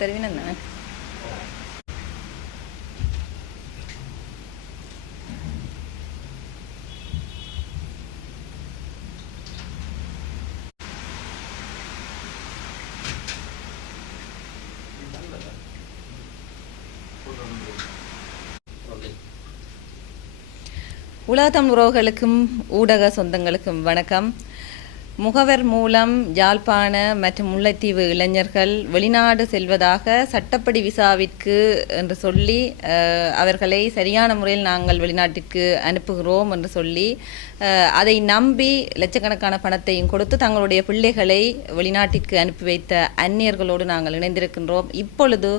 தெரிவினா உலகத்தமிழ் உறவுகளுக்கும் ஊடக சொந்தங்களுக்கும் வணக்கம். முகவர் மூலம் யாழ்ப்பாண மற்றும் முல்லைத்தீவு இளைஞர்கள் வெளிநாடு செல்வதாக சட்டப்படி விசாவிற்கு என்று சொல்லி அவர்களை சரியான முறையில் நாங்கள் வெளிநாட்டிற்கு அனுப்புகிறோம் என்று சொல்லி அதை நம்பி லட்சக்கணக்கான பணத்தையும் கொடுத்து தங்களுடைய பிள்ளைகளை வெளிநாட்டிற்கு அனுப்பி வைத்த அந்நியர்களோடு நாங்கள் இணைந்திருக்கின்றோம். இப்பொழுது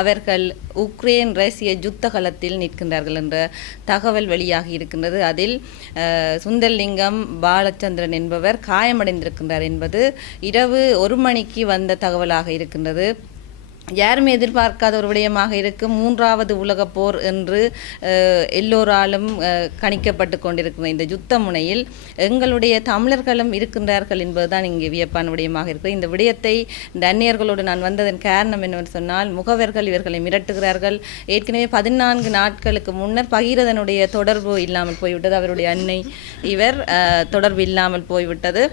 அவர்கள் உக்ரைன் ரஷ்ய யுத்த களத்தில் நிற்கின்றார்கள் என்ற தகவல் வெளியாகி இருக்கின்றது. அதில் சுந்தர்லிங்கம் பாலச்சந்திரன் என்பவர் காயமடைந்திருக்கின்றார் என்பது இரவு 1 மணிக்கு வந்த தகவலாக இருக்கின்றது. யாருமே எதிர்பார்க்காத ஒரு விடயமாக இருக்கும். 3வது உலகப் போர் என்று எல்லோராலும் கணிக்கப்பட்டு கொண்டிருக்கிற இந்த யுத்த முனையில் எங்களுடைய தமிழர்களும் இருக்கின்றார்கள் என்பதுதான் இங்கே வியப்பான விடயமாக இருக்கிறது. இந்த விடயத்தை இந்த அந்நியர்களோடு நான் வந்ததன் காரணம் என்னவென்று சொன்னால், முகவர்கள் இவர்களை மிரட்டுகிறார்கள். ஏற்கனவே 14 நாட்களுக்கு முன்னர் பகீரதனுடைய தொடர்பு இல்லாமல் போய்விட்டது. அவருடைய அன்னை இவர் தொடர்பு இல்லாமல் போய்விட்டது.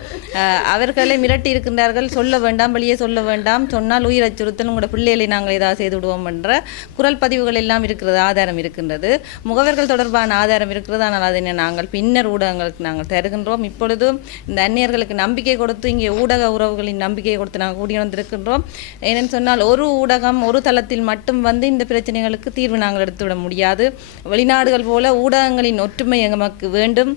அவர்களை மிரட்டி இருக்கின்றார்கள். சொல்ல வேண்டாம், வெளியே சொல்ல வேண்டாம், சொன்னால் உயிர் அச்சுறுத்தல், உங்களோட பிள்ளைகளை நாங்கள் ஏதாவது செய்து விடுவோம் என்ற குரல் பதிவுகள் எல்லாம் இருக்கிறது, ஆதாரம் இருக்கின்றது. முகவர்கள் தொடர்பான ஆதாரம் இருக்கிறது. ஆனால் அதனை நாங்கள் பின்னர் ஊடகங்களுக்கு நாங்கள் தருகின்றோம். இப்பொழுதும் இந்த அந்நியர்களுக்கு நம்பிக்கை கொடுத்து இங்கே ஊடக உறவுகளின் நம்பிக்கையை கொடுத்து நாங்கள் கூடி வந்திருக்கின்றோம். ஏனென்னு சொன்னால் ஒரு ஊடகம் ஒரு தளத்தில் மட்டும் வந்து இந்த பிரச்சனைகளுக்கு தீர்வு நாங்கள் எடுத்துவிட முடியாது. வெளிநாடுகள் போல ஊடகங்களின் ஒற்றுமை எமக்கு வேண்டும்.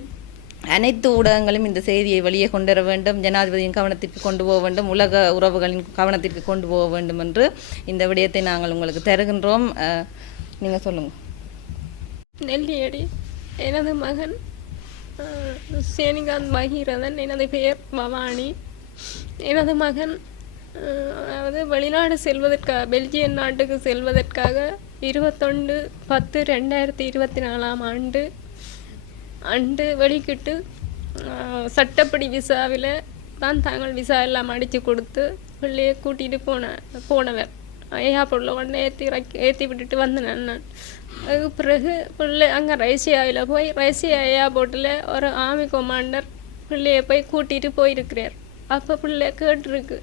அனைத்து ஊடகங்களும் இந்த செய்தியை வெளியே கொண்டு வர வேண்டும், ஜனாதிபதியின் கவனத்திற்கு கொண்டு போக வேண்டும், உலக உறவுகளின் கவனத்திற்கு கொண்டு போக வேண்டும் என்று இந்த விடயத்தை நாங்கள் உங்களுக்கு தருகின்றோம். நீங்கள் சொல்லுங்கள். நெல்லியடி எனது மகன் சேனிகாந்த் பகீரதன், எனது பெயர் பவானி. எனது மகன் அதாவது வெளிநாடு செல்வதற்காக, பெல்ஜியம் நாட்டுக்கு செல்வதற்காக 21/10/2024 அன்று வெளிக்கிட்டு சட்டப்படி விசாவில் தான் தாங்கள் விசா எல்லாம் அடித்து கொடுத்து பிள்ளையை கூட்டிகிட்டு போனவர் ஏர்போர்ட்டில் கொண்டு ஏற்றி விட்டுட்டு வந்தேன் நான். அதுக்கு பிறகு பிள்ளை அங்கே ரஷ்யாவில் போய் ரஷ்யா ஏர்போர்ட்டில் ஒரு ஆர்மி கமாண்டர் பிள்ளையை போய் கூட்டிகிட்டு போயிருக்கிறார். அப்போ பிள்ளை கேட்டுருக்கு.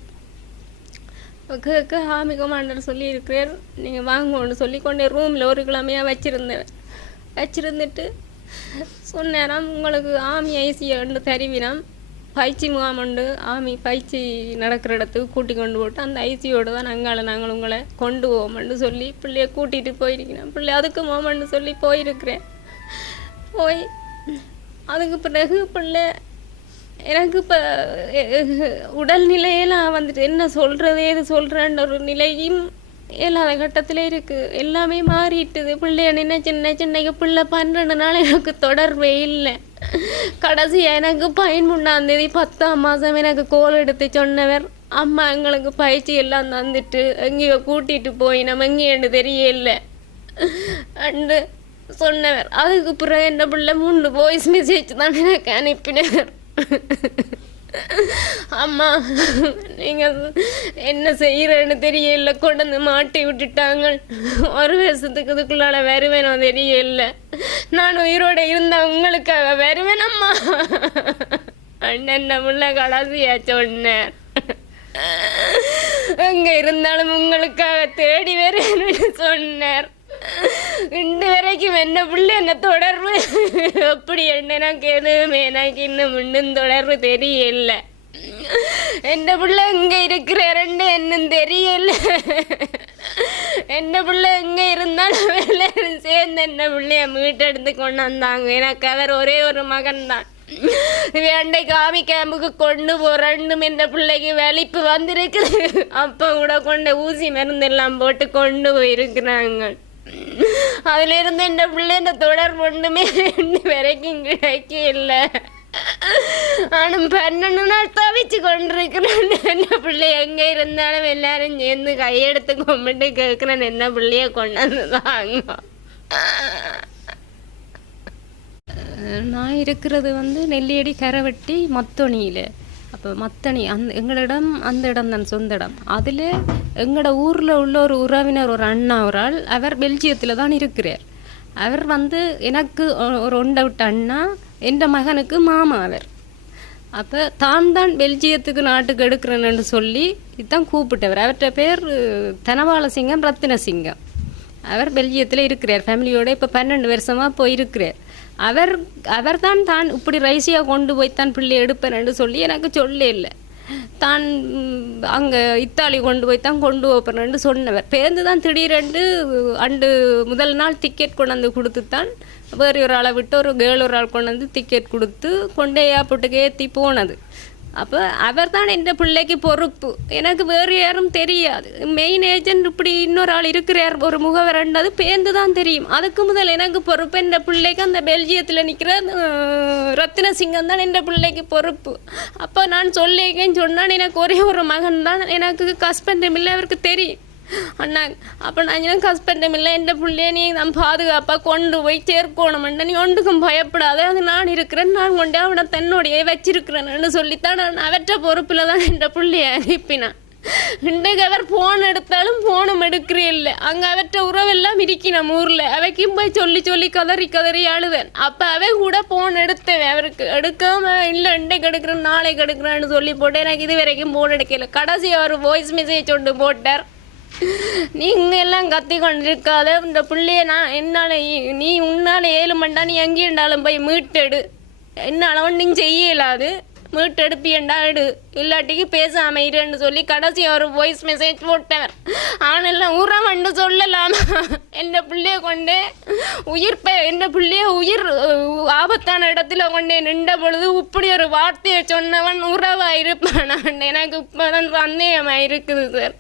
கேட்க ஆர்மி கமாண்டர் சொல்லியிருக்கிறார், நீங்கள் வாங்கன்னு சொல்லி கொண்டு ரூமில் ஒரு கிழமையாக வச்சுருந்துட்டு சொன்னேராம், உங்களுக்கு ஆர்மி ஐசின்னு தருவினம் பயிற்சி முகாம் உண்டு, ஆர்மி பயிற்சி நடக்கிற இடத்துக்கு கூட்டி கொண்டு போட்டு அந்த ஐசியோடு தான் நாங்கள் உங்களை கொண்டு போவோம்னு சொல்லி பிள்ளைய கூட்டிகிட்டு போயிருக்கிறேன். பிள்ளை அதுக்கு போவோம்னு சொல்லி போயிருக்கிறேன். போய் அதுக்கு பிறகு பிள்ளை எனக்கு இப்போ உடல்நிலையெல்லாம் வந்துட்டு என்ன சொல்கிறது ஏது சொல்கிறேன்ற ஒரு நிலையும் இல்லாத கட்டத்தில் இருக்குது. எல்லாமே மாறிட்டுது. பிள்ளைய நினைக்கு பிள்ளை 12 நாள் எனக்கு தொடர்பே இல்லை. கடைசியாக எனக்கு 13ஆம் தேதி 10ஆம் மாதம் எனக்கு கோல் எடுத்து சொன்னவர், அம்மா எங்களுக்கு பயிற்சி எல்லாம் தந்துட்டு எங்கேயோ கூட்டிகிட்டு போய் நம்ம எங்கேன்னு தெரியல அண்டு சொன்னவர். அதுக்கு பிறகு என்ன பிள்ளை 3 வாய்ஸ் மெசேஜ் தான் எனக்கு அனுப்பினவர். அம்மா நீங்கள் என்ன செய்கிறேன்னு தெரியல, கொண்டு மாட்டி விட்டுட்டாங்க, 1 வருஷத்துக்கு இதுக்குள்ளால வருவேனோ தெரியல, நான் உயிரோட இருந்தா உங்களுக்காக வருவேன் அம்மா அண்ணன் முள்ள கடைசியா சொன்னேன். எங்க இருந்தாலும் உங்களுக்காக தேடி வருவேன்னு சொன்னார். இன்று வரைக்கும் என்ன பிள்ளை என்ன தொடர்பு எப்படி எனக்கு எதுவுமே எனக்கு இன்னும் தொடர்பு தெரியல. என்ன பிள்ளை எங்க இருக்கிறாருன்னு என்னன்னு தெரியல. என்ன பிள்ளை எங்க இருந்தாலும் எல்லாரும் சேர்ந்து என்ன பிள்ளைய மீட்டெடுத்து கொண்டு வந்தாங்க. எனக்கு அவர் ஒரே ஒரு மகன் தான். அன்றைக்கு ஆர்மி கேம்புக்கு கொண்டு போறேன்னு என்ற பிள்ளைக்கு வலிப்பு வந்திருக்குது. அப்போ கூட கொண்டு ஊசி மருந்தெல்லாம் போட்டு கொண்டு போயிருக்கிறாங்க. அதுல இருந்து என் பிள்ளை இந்த தொடர்பு ஒன்றுமே வரைக்கும் கிடைக்க இல்லை. நானும் 12 நாள் தவிச்சு கொண்டிருக்கிறேன். என்ன பிள்ளை எங்க இருந்தாலும் எல்லாரும் சேர்ந்து கையெடுத்து கும்பிட்டு கேட்கிறேன், என்ன பிள்ளைய கொண்டாந்து தாங்க. நான் இருக்கிறது நெல்லியடி கரவட்டி மத்தொனியில். அப்போ மத்தனி எங்களிடம் அந்த இடம் தான் சொந்த இடம். அதில் எங்களோட ஊரில் உள்ள ஒரு உறவினர் ஒரு அண்ணா ஒரு ஆள் அவர் பெல்ஜியத்தில் தான் இருக்கிறார். அவர் எனக்கு ஒரு ஒண்டை விட்ட அண்ணா என் மகனுக்கு மாமா அவர். அப்போ தான் பெல்ஜியத்துக்கு நாட்டுக்கு எடுக்கிறேன்னு சொல்லி இதுதான் கூப்பிட்டவர். அவர்கிட்ட பேர் தனபாலசிங்கம் ரத்தினசிங்கம். அவர் பெல்ஜியத்தில் இருக்கிறார் ஃபேமிலியோடு. இப்போ 12 வருஷமாக போயிருக்கிறார். அவர் தான் இப்படி ரைசியாக கொண்டு போய் தான் பிள்ளை எடுப்பேன்னு சொல்லி எனக்கு சொல்ல இல்லை. தான் அங்கே இத்தாலி கொண்டு போய் தான் கொண்டு வைப்பேன்னு சொன்னவர். பேருந்து தான் திடீரென்று முதல் நாள் டிக்கெட் கொண்டாந்து கொடுத்து தான் வேறு ஒரு ஆளை விட்டு ஒரு கேர்ள் ஒரு ஆள் கொண்டு வந்து டிக்கெட் கொடுத்து கொண்டே ஏர்போர்ட்டுக்கு ஏற்றி போனது. அப்போ அவர் தான் என் பிள்ளைக்கு பொறுப்பு. எனக்கு வேறு யாரும் தெரியாது. மெயின் ஏஜென்ட் இப்படி இன்னொரு ஆள் இருக்கிறார் ஒரு முகவரண்டது பேருந்து தான் தெரியும். அதுக்கு முதல் எனக்கு பொறுப்பு என் பிள்ளைக்கு அந்த பெல்ஜியத்தில் நிற்கிற ரத்தினசிங்கம் தான் என் பிள்ளைக்கு பொறுப்பு. அப்போ நான் சொல்லிக்கேன்னு சொன்னால் எனக்கு ஒரே ஒரு மகன் தான். எனக்கு ஹஸ்பண்டும் இல்லை அவருக்கு தெரியும் அண்ணா. அப்போ நான் எனக்கு ஹஸ்பண்டும் இல்லை என் பிள்ளைய நீ நான் பாதுகாப்பாக கொண்டு போய் சேர்க்கணுமெண்ட நீ ஒன்றுக்கும் பயப்படாத அது நான் இருக்கிறேன் நான் கொண்டே அவனை தன்னுடைய வச்சிருக்கிறேன்னு சொல்லித்தான் நான் அவற்ற பொறுப்பில் தான் என் பிள்ளைய அனுப்பினான். இன்றைக்கு அவர் ஃபோன் எடுத்தாலும் ஃபோனும் எடுக்கிறே இல்லை. அங்கே அவற்ற உறவெல்லாம் இருக்கி நம்ம ஊரில் அவைக்கும் போய் சொல்லி கதறி அழுவேன். அப்போ அவை கூட ஃபோன் எடுத்தேன். அவருக்கு எடுக்காம இல்லை இன்றைக்கு எடுக்கிறேன் நாளைக்கு எடுக்கிறேன்னு சொல்லி போட்டேன். எனக்கு இது வரைக்கும் ஃபோன் எடுக்கல. கடைசி அவர் வாய்ஸ் மெசேஜ் கொண்டு போட்டார். நீங்கள் எல்லாம் கத்தி கொண்டிருக்காத இந்த பிள்ளைய நான் என்னால் நீ உன்னால் 7 மண்டா நீ எங்கேண்டாலும் போய் மீட்டெடு. என்னால் ஒன்றும் செய்யலாது மீட்டெடுப்பியண்டா எடு இல்லாட்டிக்கு பேசாம இருன்னு சொல்லி கடைசி ஒரு வாய்ஸ் மெசேஜ் போட்டவர். ஆனெல்லாம் உறவண்டு சொல்லலாமா என் பிள்ளைய கொண்டே என் பிள்ளைய உயிர் ஆபத்தான இடத்துல கொண்டே நின்ற பொழுது இப்படி ஒரு வார்த்தையை சொன்னவன் உறவா இருப்பானான். எனக்கு இப்போதான் சந்தேகமாக இருக்குது சார்.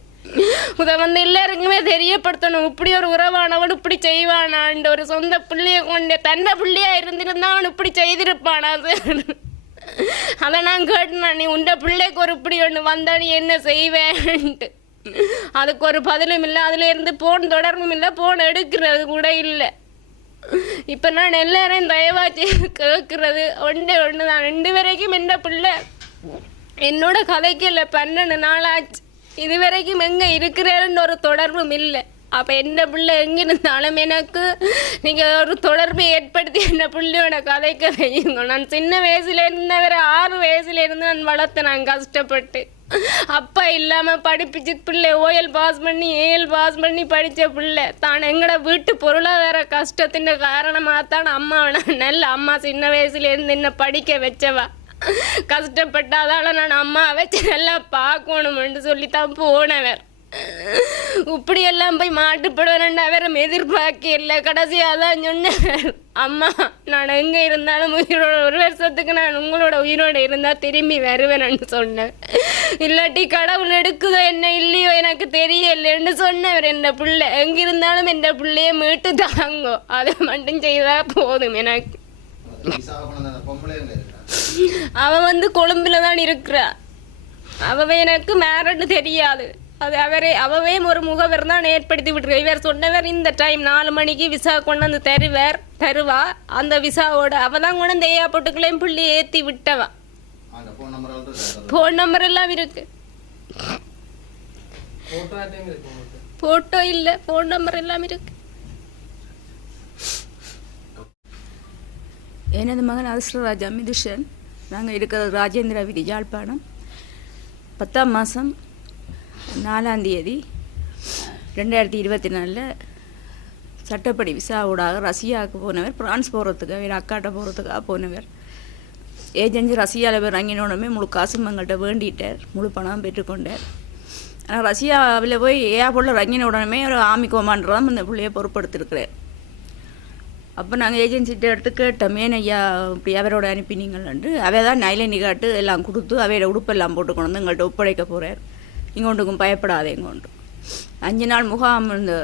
இதை எல்லாருக்குமே தெரியப்படுத்தணும். இப்படி ஒரு உறவானவன் இப்படி செய்வானான். ஒரு சொந்த பிள்ளைய கொண்டு தன்னை பிள்ளையா இருந்திருந்தா அவன் இப்படி செய்திருப்பானா சார். அதை நான் கேட்டேன். நீ உண்ட பிள்ளைக்கு ஒரு இப்படி ஒன்று வந்தா நீ என்ன செய்வேன்ட்டு. அதுக்கு ஒரு பதிலும் இல்லை. அதுல இருந்து போன் தொடர்பும் இல்லை. போன் எடுக்கிறது கூட இல்லை. இப்போ நான் எல்லாரையும் தயவாச்சு கேட்கறது ஒன்று தான். 2 வரைக்கும் என்ன பிள்ளை என்னோட கதைக்கு இல்லை. 12 நாள் ஆச்சு. இது வரைக்கும் எங்கே இருக்கிறேன்னு ஒரு தொடர்பும் இல்லை. அப்போ என்ன பிள்ளை எங்கே இருந்தாலும் எனக்கு நீங்கள் ஒரு தொடர்பை ஏற்படுத்தி என்ன பிள்ளையோட கதைக்க வையுங்க. நான் சின்ன வயசுல இருந்தவரை 6 வயசுல இருந்து நான் வளர்த்தேன். நான் கஷ்டப்பட்டு அப்பா இல்லாமல் படிப்பிச்சு பிள்ளை OL பாஸ் பண்ணி AL பாஸ் பண்ணி படித்த பிள்ளை தான். எங்களோட வீட்டு பொருளாதார கஷ்டத்தின் காரணமாக தான் அம்மாவை நல்ல அம்மா சின்ன வயசுலேருந்து என்ன படிக்க வச்சவா. கஷ்டப்பட்டாதால நான் அம்மா வச்சு நல்லா பார்க்கணும்னு சொல்லித்தான் போனவர். இப்படியெல்லாம் போய் மாட்டுப்படுவேன் அவரை எதிர்பார்க்க இல்லை. கடைசியாக தான் சொன்னவர், அம்மா நான் எங்கே இருந்தாலும் உயிரோட 1 வருஷத்துக்கு நான் உங்களோட உயிரோடு இருந்தால் திரும்பி வருவேன்னு சொன்னேன். இல்லாட்டி கடவுள் எடுக்குதோ என்ன இல்லையோ எனக்கு தெரியலைன்னு சொன்னவர். என் பிள்ளை எங்கே இருந்தாலும் என் பிள்ளைய மீட்டு தாங்கோ. அதை மட்டும் செய்தால் போதும் எனக்கு. அவன் கொழும்புல தான் இருக்கிறா. அவ எனக்கு மேரட் தெரியாது. அது அவவே ஒரு முகவர் தான் ஏற்படுத்தி விட்டுருக்க. இவர் சொன்னவர் இந்த டைம் 4 மணிக்கு விசா கொண்டு வந்து தருவா. அந்த விசாவோட அவ தான் கொண்டு வந்து ஏர்போர்ட்டுக்குள்ளேயும் புள்ளி ஏற்றி விட்டவா. ஃபோன் நம்பர் எல்லாம் இருக்கு. போட்டோ இல்லை, ஃபோன் நம்பர் எல்லாம் இருக்கு. எனது மகன் அதிர்ஷ்டராஜா மிதுஷன். நாங்கள் இருக்கிறது ராஜேந்திர வீதி யாழ்ப்பாணம். 10ஆம் மாதம் 4ஆம் தேதி 2024 சட்டப்படி விசாவோடாக ரஷ்யாவுக்கு போனவர். பிரான்ஸ் போகிறதுக்கு அவர் அக்காட்ட போகிறதுக்காக போனவர். ஏஜென்சி ரஷ்யாவில் போய் இறங்கினோடனே முழு காசும் எங்கள்கிட்ட வேண்டிட்டார். முழு பணம் பெற்றுக்கொண்டார். ஆனால் ரஷ்யாவில் போய் ஏர்போர்ட்டில் இறங்கின உடனே ஒரு ஆர்மி கமாண்டர் தான் இந்த பிள்ளையை பொறுப்படுத்திருக்கிறார். அப்போ நாங்கள் ஏஜென்சிட்ட எடுத்து கேட்டோம், ஏன் ஐயா இப்படி அவரோட அனுப்பினீங்கள்ன்ட்டு. அவை தான் நைலனி காட்டு எல்லாம் கொடுத்து அவையோட உடுப்பெல்லாம் போட்டு கொண்டு வந்து எங்கள்கிட்ட ஒப்படைக்க போகிறார். இங்கே ஒன்றுக்கும் பயப்படாதே. இங்கே ஒன்று 5 நாள் முகாம் இந்த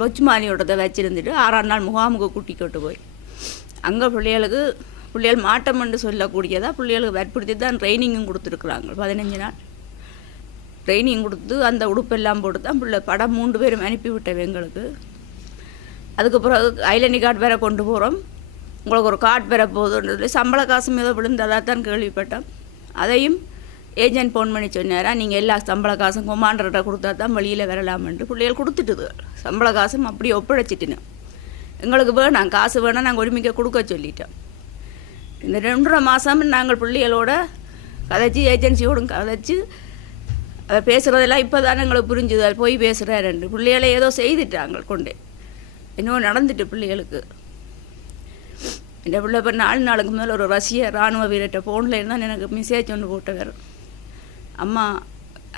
லொச்மானியோடதை வச்சுருந்துட்டு 6ஆம் நாள் முகாமுக்கு கூட்டிக்கிட்டு போய் அங்கே பிள்ளைகள் மாட்டம்னு சொல்லக்கூடியதாக பிள்ளைகளுக்கு வற்புறுத்தி தான் ட்ரைனிங்கும் கொடுத்துருக்குறாங்க. 15 நாள் ட்ரைனிங் கொடுத்து அந்த உடுப்பெல்லாம் போட்டு தான் பிள்ளை படம் 3 பேரும் அனுப்பிவிட்டவை எங்களுக்கு. அதுக்கப்புறம் ஐலனி கார்டு வேறு கொண்டு போகிறோம், உங்களுக்கு ஒரு கார்டு வேற போகுதுன்றது சம்பள காசும் ஏதோ விழுந்ததாக தான் கேள்விப்பட்டோம். அதையும் ஏஜென்ட் ஃபோன் பண்ணி சொன்னாரா நீங்கள் எல்லா சம்பள காசும் கொமாண்டர்கிட்ட கொடுத்தா தான் வெளியில் வரலாமென்று பிள்ளைகள் கொடுத்துட்டுது. சம்பள காசும் அப்படியே ஒப்படைச்சிட்டுன்னு எங்களுக்கு வேணாம், காசு வேணாம், நாங்கள் ஒருமிக்க கொடுக்க சொல்லிட்டோம். இந்த 2.5 மாதம் நாங்கள் பிள்ளைகளோட கதைச்சி ஏஜென்சியோடும் கதைச்சி அதை பேசுகிறதெல்லாம் இப்போ தானே எங்களுக்கு புரிஞ்சுது. அது போய் பேசுகிறாரு பிள்ளைகளை ஏதோ செய்துட்டாங்க கொண்டு இன்னும் நடந்துட்டு பிள்ளைகளுக்கு. இந்த பிள்ளை இப்போ 4 நாளுக்கு முதல்ல ஒரு ரஷ்ய இராணுவ வீரர்கிட்ட ஃபோனில் இருந்தால் எனக்கு மெசேஜ் ஒன்று போட்டவர், அம்மா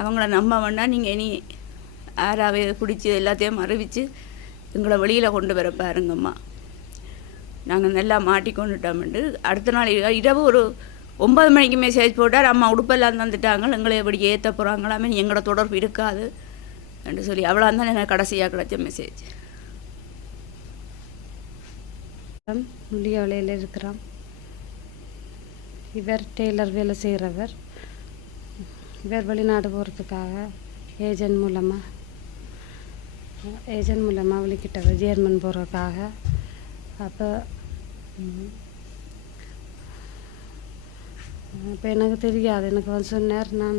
அவங்கள நம்ப வேண்டாம், நீங்கள் இனி யாராவே பிடிச்சி எல்லாத்தையும் அறிவித்து எங்களை வெளியில் கொண்டு வர பாருங்கம்மா, நாங்கள் நல்லா மாட்டிக்கொண்டுட்டோம்ட்டு. அடுத்த நாள் இரவு ஒரு 9 மணிக்கு மெசேஜ் போட்டார், அம்மா உடுப்பெல்லாம் தந்துட்டாங்க, எங்களை எப்படி ஏற்ற போகிறாங்களாமே, எங்களோட தொடர்பு இருக்காது என்று சொல்லி. அவ்வளோ தான் எனக்கு கடைசியாக கிடைச்ச மெசேஜ். முள்ளிய வேலையில் இருக்கிறோம். இவர் டெய்லர் வேலை செய்கிறவர். இவர் வெளிநாடு போகிறதுக்காக ஏஜென்ட் மூலமாக வெளிக்கிட்டவர் ஜெர்மன் போகிறதுக்காக. அப்போ எனக்கு தெரியாது. எனக்கு வந்து சொன்னார், நான்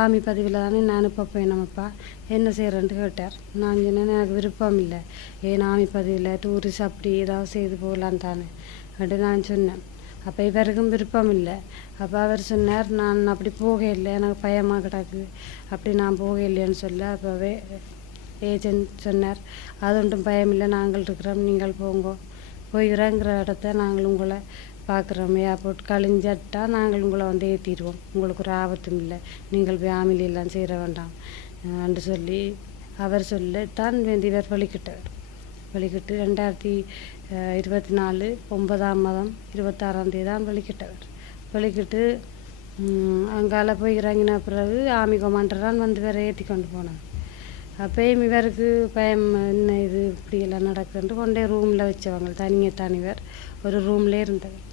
ஆர்மி பதிவில் தானே நான் அனுப்ப போயினப்பா, என்ன செய்கிறேன்ட்டு கேட்டார். நான் சொன்னேன், எனக்கு விருப்பம் இல்லை, ஏன் ஆர்மி பதிவில் டூரிஸ்ட் அப்படி ஏதாவது செய்து போகலான் தானே அப்படி நான் சொன்னேன். அப்போ இவருக்கும் விருப்பம் இல்லை. அப்போ அவர் சொன்னார், நான் அப்படி போக இல்லை, எனக்கு பயமாக கிடக்கு, அப்படி நான் போக இல்லைன்னு சொல்ல. அப்போவே ஏஜென்ட் சொன்னார், அது ஒன்றும் பயம் இல்லை, நாங்கள் இருக்கிறோம், நீங்கள் போங்க, போய் இறங்குற இடத்த நாங்கள் உங்களை பார்க்குறோம், ஏர்போர்ட் கழிஞ்சட்டா நாங்கள் உங்களை வந்து ஏற்றிடுவோம், உங்களுக்கு ஒரு ஆபத்தும் இல்லை, நீங்கள் ஃபேமிலியெல்லாம் சேர வேண்டாம் என்று சொல்லி அவர் சொல்லி தான் இவர் வெளிக்கிட்டவர். வெளிக்கிட்டு 2024 9ஆம் மாதம் 26ஆம் தேதி தான் வெளிக்கிட்டவர். வெளிக்கிட்டு அங்கால போய் இறங்கின பிறகு ஆர்மி கமாண்டர் தான் வந்து வேற ஏற்றி கொண்டு போனார். அப்பயும் இவருக்கு பயம், என்ன இது இப்படியெல்லாம் நடக்குன்ட்டு கொண்டே ரூமில் வச்சவங்க, தனிவர் ஒரு ரூம்லேயே இருந்தவர்,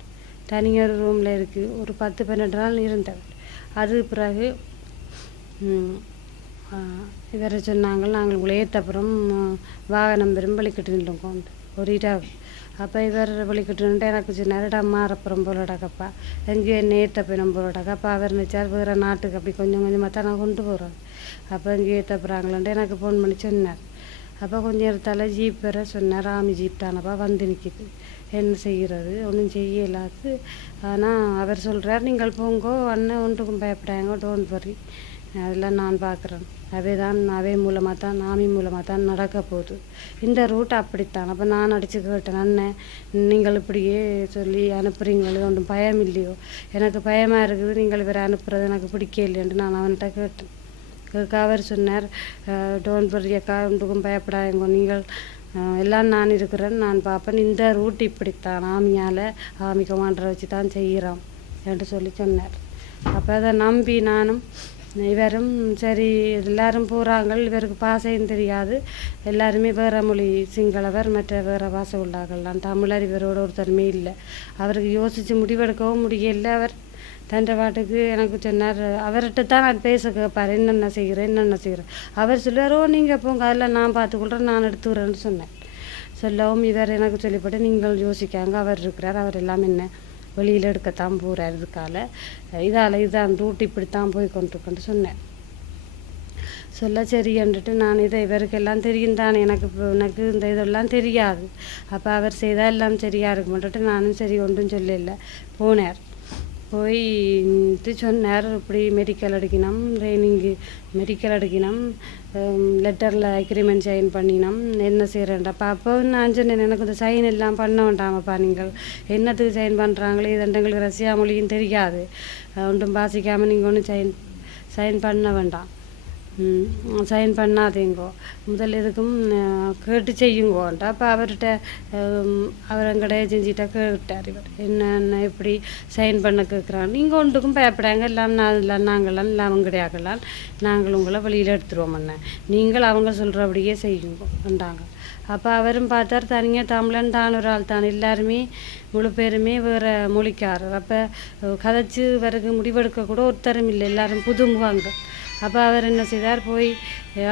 தனியார் ரூமில் இருக்குது, ஒரு 10-12 நாள் இருந்தவர். அது பிறகு இவரை சொன்னாங்க, நாங்கள் உங்களை ஏற்றப்புறம் வாகனம் பெரும் வெளிக்கிட்டு நின்றோம் ஒரு இரவு. அப்போ இவர் வெளிக்கிட்டு நின்று எனக்கு சொன்னார், மாறப்புறம் போலடாக்கப்பா, எங்கேயும் என்ன ஏற்ற போயிடும் போலடாக்கா. அப்போ அவர் நினச்சார் வேறு நாட்டுக்கு அப்படி கொஞ்சம் கொஞ்சமாக தான் நான் கொண்டு போகிறேன், அப்போ இங்கே ஏற்ற போகிறாங்களேன்ட்டு எனக்கு ஃபோன் பண்ணி சொன்னார். அப்போ கொஞ்சம் இடத்தால ஜீப் வேற சொன்னார், ஆர்மி ஜீப் தானப்பா வந்து நிற்கிது, என்ன செய்கிறது, ஒன்றும் செய்யலாது. ஆனால் அவர் சொல்கிறார், நீங்கள் போங்கோ அண்ணன் ஒன்றுக்கும் பயப்படாங்க, டோன்ட் வரி, அதெல்லாம் நான் பார்க்குறேன், அவை மூலமாக தான் ஆர்மி மூலமாக தான் நடக்க போகுது, இந்த ரூட் அப்படித்தான். அப்போ நான் அடித்து கேட்டேன், அண்ணன் நீங்கள் இப்படியே சொல்லி அனுப்புகிறீங்களே, ஒன்றும் பயம் இல்லையோ, எனக்கு பயமாக இருக்குது, நீங்கள் இவரை அனுப்புறது எனக்கு பிடிக்க இல்லைன்ட்டு நான் அவன்கிட்ட கேட்டேன். அவர் சொன்னார், டோன்ட் வரி அக்கா, ஒன்றுக்கும் பயப்படாங்க, நீங்கள் எல்லாம் நான் இருக்கிறேன், நான் பார்ப்பேன், இந்த ரூட் இப்படித்தான், ஆர்மி கமாண்டரை வச்சு தான் செய்கிறோம் என்று சொல்லி சொன்னார். அப்போ அதை நம்பி நானும் இவரும் சரி எல்லாரும் போகிறாங்க, இவருக்கு பாசையும் தெரியாது, எல்லாருமே வேறு மொழி, சிங்களவர் மற்ற வேறு பாசை உள்ளாகலாம், தமிழர் இவரோட ஒருத்தருமே இல்லை. அவருக்கு யோசித்து முடிவெடுக்கவும் முடியல. அவர் தன் பாட்டுக்கு எனக்கு சொன்னார், அவர்கிட்ட தான் நான் பேச கேட்பார், என்னென்ன செய்கிறேன். அவர் சொல்லுவார், நீங்கள் போங்க, அதில் நான் பார்த்துக்கொள்கிறேன், நான் எடுத்துக்கிறேன்னு சொன்னேன். சொல்லவும் இவர் எனக்கு சொல்லிப்பட்டு, நீங்கள் யோசிக்காங்க, அவர் இருக்கிறார், அவர் எல்லாம் என்ன வெளியில் எடுக்கத்தான் போகிறார், இதுதான் ரூட் இப்படித்தான் போய் கொண்டு சொன்னேன். சொல்ல சரின்ட்டு நான் இதை இவருக்கெல்லாம் தெரியும் தானே, எனக்கு இந்த இதெல்லாம் தெரியாது. அப்போ அவர் செய்தால் எல்லாம் சரியாக இருக்க மாட்டேன்ட்டு நானும் சரி ஒன்றும் சொல்லல. போனார், போயிட்டு சொன்னார், இப்படி மெடிக்கல் அடிக்கணும், மெடிக்கல் அடிக்கணும், லெட்டரில் அக்ரிமெண்ட் சைன் பண்ணினோம், என்ன செய்கிறேன்டாப்பா. அப்போ நான் சொன்னேன், எனக்கு இந்த சைன் எல்லாம் பண்ண வேண்டாமப்பா, நீங்கள் என்னத்துக்கு சைன் பண்ணுறாங்களே, இது எங்களுக்கு ரஷ்யா மொழியும் தெரியாது, ஒன்றும் பாசிக்காமல் நீங்கள் ஒன்றும் சைன் பண்ண வேண்டாம், சைன் பண்ணாதீங்கோ, முதல் இதுக்கும் கேட்டு செய்யுங்கோன்ட்டு. அப்போ அவர்கிட்ட அவர் எங்கட ஏஜென்சிட்ட கேட்டார், இவர் என்னென்ன இப்படி சைன் பண்ண கேட்குறாங்க, நீங்கள் ஒன்றுக்கும் பயப்படாங்க, எல்லாம் நாங்களாம் எல்லாம் அவங்கடையாக்கலாம், நாங்கள் உங்களை வெளியில் எடுத்துருவோம், நீங்கள் அவங்க சொல்கிறபடியே செய்யுங்கோன்றாங்க. அப்போ அவரும் பார்த்தார், தனியாக தமிழன் தான் ஒரு ஆள் தான், எல்லாருமே முழு பேருமே வேறு மொழிக்காரர். அப்போ கதைச்சி பிறகு முடிவெடுக்க கூட ஒருத்தரும் இல்லை, எல்லாரும் புதுமுகங்கள். அப்போ அவர் என்ன செய்தார், போய்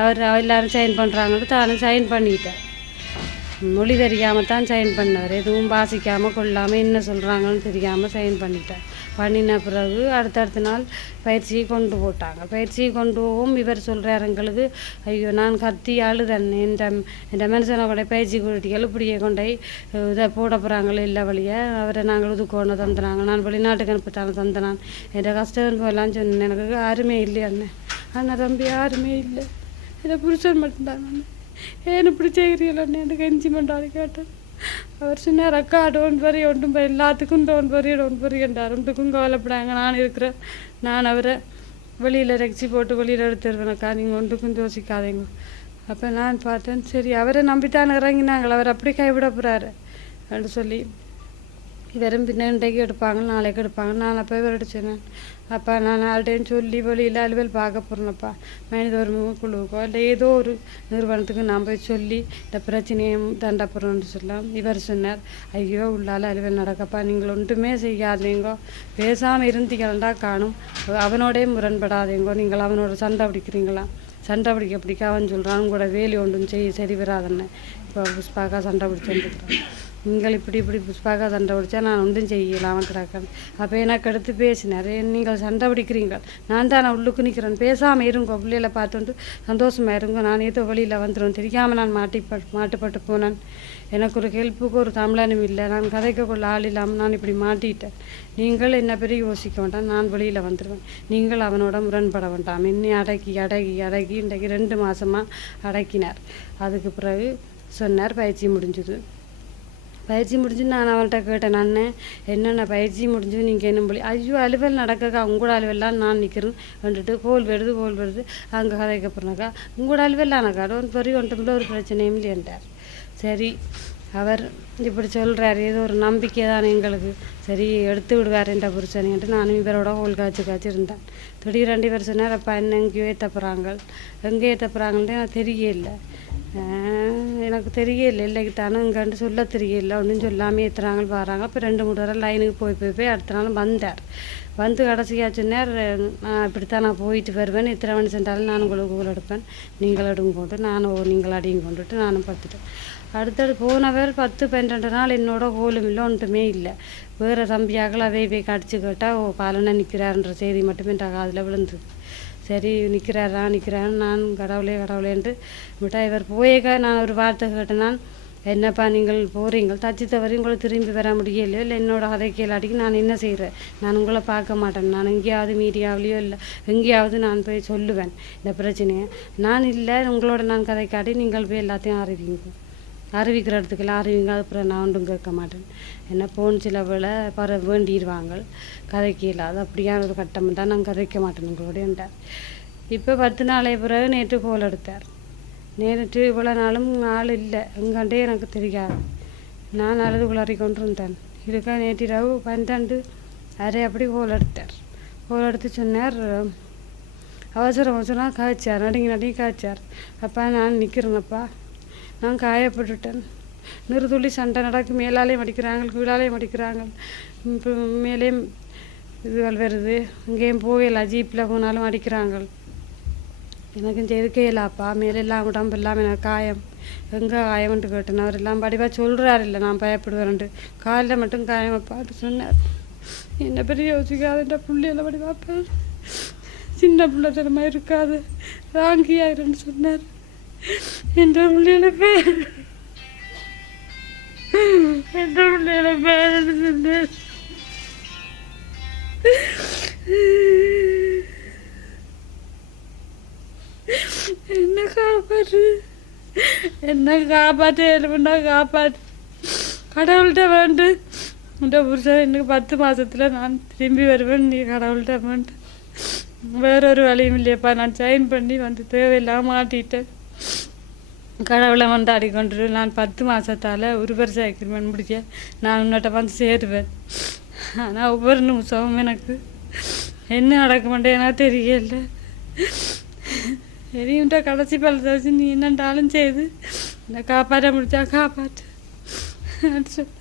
அவர் எல்லாரும் சைன் பண்ணுறாங்கன்னு தானும் சைன் பண்ணிட்டார். மொழி தெரியாமல் தான் சைன் பண்ணவர். எதுவும் வாசிக்காமல் கொள்ளாமல் என்ன சொல்கிறாங்கன்னு தெரியாமல் சைன் பண்ணிட்டார். பண்ணின பிறகு அடுத்தடுத்த நாள் பயிற்சியை கொண்டு போட்டாங்க. பயிற்சியை கொண்டு போகவும் இவர் சொல்கிறார் எங்களுக்கு, ஐயோ நான் கத்தி அழுதன், இந்த மனுஷனை கூட பயிற்சி கூட்டிகள் இப்படியே கொண்டை இதை போட போகிறாங்களே இல்லை வழியை அவரை நாங்கள் இதுக்கொண்டு தந்துனாங்க, நான் வெளிநாட்டுக்கு அனுப்பிட்டாங்க தந்தனான், என் கஷ்டம் போயெல்லாம் சொன்னேன். எனக்கு யாருமே இல்லை அண்ணன் தம்பி யாருமே இல்லை, என்னை புருஷன் மட்டும்தான். ஏன்னு இப்படி செய்கிறீங்களே எனக்கு கெஞ்சி மண்டாடி கேட்டேன். அவர் சொன்னார், அக்கா டோன் வரி ஒன்றும் எல்லாத்துக்கும் டோன் வரி என்றார். ஒன்றுக்கும் கவலைப்படாங்க, நான் இருக்கிறேன், நான் அவரை வெளியில் ரெக்சி போட்டு வெளியில் எடுத்துருவேனக்கா, நீங்கள் ஒன்றுக்கும் யோசிக்காதீங்க. அப்போ நான் பார்த்தேன், சரி அவரை நம்பித்தான் இறங்கினாங்களே, அவர் அப்படி கைவிட போகிறாரு அப்படின்னு சொல்லி இவரும் பின்ன இன்றைக்கு எடுப்பாங்க நாளைக்கு எடுப்பாங்க. நான் அப்போ இவர்கிட்ட சொன்னேன், அப்பா நான் ஆள்கிட்டையும் சொல்லி வெளியில் அலுவல் பார்க்க போகிறேன்ப்பா, மனித உரிமை குழுவுக்கோ இல்லை ஏதோ ஒரு நிறுவனத்துக்கு நான் போய் சொல்லி இந்த பிரச்சனையும் தண்ட போகிறோன்னு சொல்லலாம். இவர் சொன்னார், ஐயோ உள்ளால் அலுவல் நடக்கப்பா, நீங்கள் ஒன்றுமே செய்யாதீங்கோ, பேசாமல் இருந்தீங்களா காணும், அவனோடே முரண்படாதீங்கோ, நீங்கள் அவனோட சண்டை பிடிக்கிறீங்களா, சண்டை பிடிக்க அவன் சொல்கிறான் உங்களோட வேலி ஒன்றும் சரி வராதுன்னு. இப்போ புஷ்பாக்கா சண்டை பிடிச்சுருக்குறான், நீங்கள் இப்படி புஷ்பாக்கா சண்டை பிடிச்சா நான் ஒன்றும் செய்யலாமல் கிடக்கேன். அப்போ எனக்கு எடுத்து பேசினார், நீங்கள் சண்டை பிடிக்கிறீங்க, நான் தான் உள்ளுக்கு நிற்கிறேன், பேசாமல் இருங்கோ, பிள்ளைகளை பார்த்துட்டு சந்தோஷமாக இருங்கோ, நான் ஏதோ வழியில் வந்துடுவேன், தெரியாமல் நான் மாட்டுப்பட்டு போனேன், எனக்கு ஒரு ஹெல்ப்புக்கு ஒரு தமிழனும் இல்லை, நான் கதைக்கக்குள்ள ஆள் இல்லாமல் நான் இப்படி மாட்டிட்டேன், நீங்கள் என்ன பெரிய யோசிக்க வேண்டாம், நான் வெளியில் வந்துடுவேன், நீங்கள் அவனோட முரண்பட வேண்டாம். என்னை அடக்கி இன்றைக்கு 2 மாதமாக அடக்கினார். அதுக்கு பிறகு சொன்னார் பயிற்சி முடிஞ்சுது. பயிற்சி முடிஞ்சு நான் அவன்கிட்ட கேட்டேன், அண்ணன் என்னென்ன பயிற்சி முடிஞ்சு நீங்கள் என்ன சொல்லி, ஐயோ அலுவல் நடக்கக்கா, உங்களோட அலுவலாம் நான் நிற்கிறேன் வந்துட்டு கோல் வருது அங்கே கதைக்க போகிறேனாக்கா, உங்களோட அலுவலானக்கா பெரிய ஒன்றுமில்ல ஒரு பிரச்சனையும் இல்லைன்றார். சரி அவர் இப்படி சொல்கிறார், ஏதோ ஒரு நம்பிக்கை தான் எங்களுக்கு, சரி எடுத்து விடுவார் என்ற புருஷனின்ட்டு நானும் இவரோட கோல் காய்ச்சி இருந்தேன். திடீரெண்டு இவர் சொன்னார், அப்பா என்ன எங்கேயோ எங்கே ஏற்றப்படுறாங்கன்ட்டு எனக்கு தெரியல இல்லைக்கு தானே இங்கேன்ட்டு சொல்ல தெரியல, ஒன்றும் சொல்லாமல் ஏற்றுறாங்க பாருங்க. அப்போ 2-3 தடவை லைனுக்கு போய் அடுத்த நாள் வந்தார். வந்து கடைசியாக சொன்னார், நான் இப்படித்தான் நான் போயிட்டு வருவேன், எத்தனை மணி சென்றாலும் நான் உங்களுக்கு கோல் எடுப்பேன், நீங்கள் எடுங்க கொண்டு நானும் நீங்கள் அடியும் கொண்டுட்டு நானும் படுத்துட்டேன். அடுத்தடுத்து போனவர் 10-12 நாள் என்னோட கோலும் இல்லை, ஒன்றுமே இல்லை. வேறு தம்பியாக்கள் அதை போய் கடிச்சு கேட்டால் பாலனை நிற்கிறாருன்ற செய்தி மட்டுமே என் காதில் விழுந்தது. சரி நிற்கிறாரு, நான் கடவுளேன்ட்டு விட்டா. இவர் போயேக்கா நான் ஒரு வார்த்தை கேட்டேன், நான் என்னப்பா நீங்கள் போகிறீங்க தச்சு தவறி உங்களை திரும்பி வர முடியலையோ இல்லை என்னோட கதை கேளாட்டிக்கு நான் என்ன செய்கிறேன், நான் உங்களை பார்க்க மாட்டேன், நான் எங்கேயாவது மீடியாவிலையோ இல்லை எங்கேயாவது நான் போய் சொல்லுவேன் இந்த பிரச்சனையை, நான் இல்லை உங்களோட நான் கதை காட்டி நீங்கள் போய் எல்லாத்தையும் அறிவிக்கிற இடத்துக்கெல்லாம் அறிவிங்க, அப்புறம் நான் ஒன்றும் கேட்க மாட்டேன், என்ன போன் சில வேலை வேண்டிடுவாங்க கதைக்கு இல்லாது அப்படியான ஒரு கட்டம் தான் நான் கதைக்க மாட்டேன் உங்களோடன்றார். இப்போ 10 நாளை பிறகு நேற்று கோல் எடுத்தார். நேற்று இவ்வளோ நாளும் ஆள் இல்லை எங்கண்டே எனக்கு தெரியாது, நான் அழுது குளறி கொண்டிருந்தேன். இருக்கா நேற்று இரவு 12:30 அப்படி கோல் எடுத்தார். கோல் எடுத்து சொன்னார், அவசரம் காய்ச்சார், நடுங்கி காய்ச்சார். அப்பா நான் நிற்கிறேனப்பா, நான் காயப்பட்டுட்டேன், நிறுதுள்ளி சண்டை நடக்கு, மேலாலேயும் அடிக்கிறாங்க கீழாலேயும் அடிக்கிறாங்க, மேலே இதுகள் வருது, இங்கேயும் போகல ஜீப்பில் போனாலும் அடிக்கிறாங்க, எனக்கு எதுக்கையிலாப்பா மேலெல்லாம் உடம்பு எல்லாம் எனக்கு காயம், எங்கே காயம்ன்ட்டு கேட்டேன். அவர் எல்லாம் படிவாக சொல்கிறார், இல்லை நான் பயப்படுவேன்ட்டு, காலில் மட்டும் காயம் அப்பாட்டு சொன்னார். என்ன பெரிய யோசிக்காதுன்ற பிள்ளையில படிவாப்பா, சின்ன பிள்ளை தரமாக இருக்காது ராங்கியாயிருன்னு சொன்னார். என்ற பிள்ளையில பேர் சொன்னார். என்ன காப்பாற்று காப்பாற்று கடவுள்கிட்ட வேண்டு, இந்த புருஷன் எனக்கு 10 மாதத்தில் நான் திரும்பி வருவேன், நீ கடவுள்கிட்ட வேண்டு, வேறொரு வழியும் இல்லையப்பா, நான் சைன் பண்ணி வந்து தேவையில்லாமல் மாட்டிட்டேன், கடவுளை வந்து ஆடிக்கொண்டு நான் 10 மாதத்தால் ஒரு வருஷம் அக்ரிமெண்ட் முடிக்க நான் உன்னிட்ட வந்து சேருவேன். ஆனால் ஒவ்வொரு நிமிஷமும் எனக்கு என்ன நடக்குமெண்டே எனக்கு தெரியல. எரியும்ட்ட கடைசி பழத்தாச்சு நீ என்னண்டாலும் செய்து என்னை காப்பாற்ற முடிச்சா காப்பாற்று சொன்னேன்.